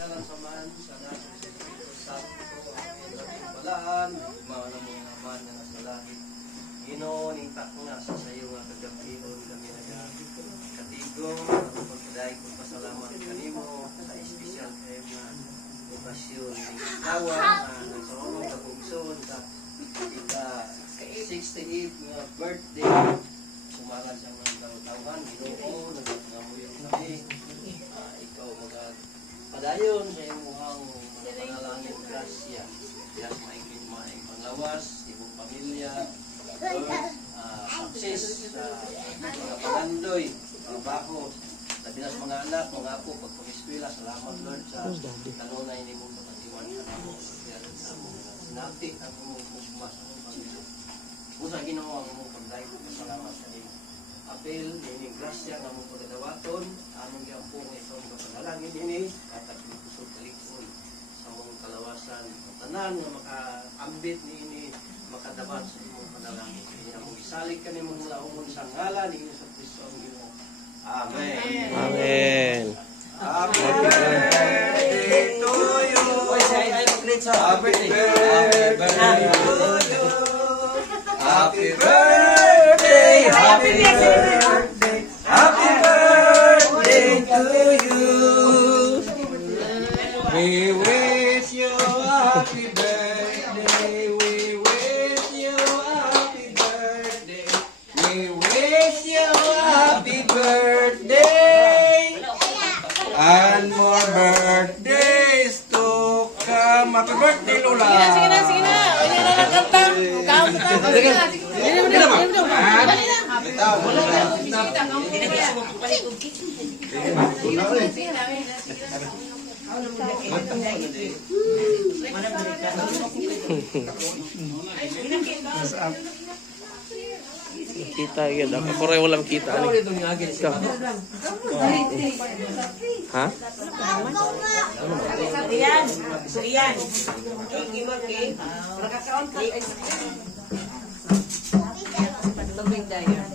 dalang samahan sa natin sa Espiritu Santo, ang ilang balaan, mga naman na nasa langit. Ginoo, ningtak nga sa sayo nga kagabion kami nagkatigo, pagkadaig ko pasalamat kanimo sa espesyal kayo nga okasyon ng tawa na nagsaulong kagugson sa ika-68 nga birthday. Sumaran siya ng tawahan, Ginoo, nagkamuyo kami. Ikaw magpadayon sa iyong muhang panalangin grasya. Diyas maingin maing panglawas, ibong pamilya, success sa mga pagandoy, trabaho, labinas mga anak, mga apo, pagpag-eskwela. Salamat Lord sa kanunay ni mong kapatiwan sa namo. Sinapit ang mong musmas ang mong pamilya. Kung sa Ginoo ang mong pagdaig, salamat sa iyo. Apel, ini grasya nga mong pagadawaton, among giampong ito ang kapanalangin ini, katag kusog kalikson sa mong kalawasan. Tanan nga makaambit ni ini, makadaban sa imong panalangin. Kaya mong isalig ka ni mong laumon sa ngalan ni Hesus Kristo ang Ginoo. Amen. Amen. Happy birthday to you. Happy birthday to you. Happy birthday, happy birthday, happy birthday to you. We wish you happy birthday. We wish you happy birthday. We wish you happy birthday. And more birthdays to come. Happy birthday, Lola. Sige na. Sige na lang kanta. Kaon sa tao. Sige na. Sige na. Kita yan. Ako rin walang kita. Ikaw. Ha? Iyan. Iyan. Tubig daya.